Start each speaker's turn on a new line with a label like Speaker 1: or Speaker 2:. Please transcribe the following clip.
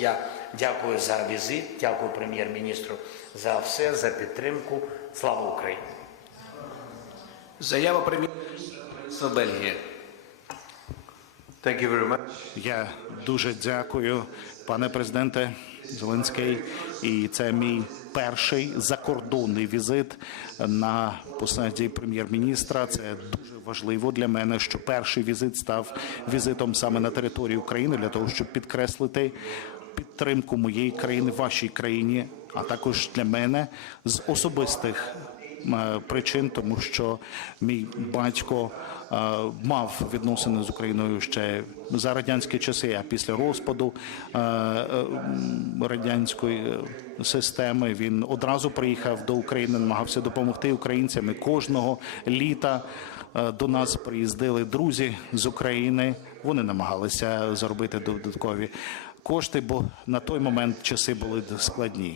Speaker 1: Я дякую за візит, дякую прем'єр-міністру за все, за підтримку. Слава Україні!
Speaker 2: Заява прем'єр-міністра Бельгії.
Speaker 3: Thank you very much.
Speaker 4: Я дуже дякую, пане президенте Зеленський. І це мій перший закордонний візит на посаді прем'єр-міністра. Це дуже важливо для мене, що перший візит став візитом саме на території України для того, щоб підкреслити підтримку моєї країни, вашій країні, а також для мене з особистих е, причин, тому що мій батько е, мав відносини з Україною ще за радянські часи, а після розпаду е, радянської системи він одразу приїхав до України, намагався допомогти українцям. І кожного літа до нас приїздили друзі з України. Вони намагалися заробити додаткові кошти, бо на той момент часи були складні.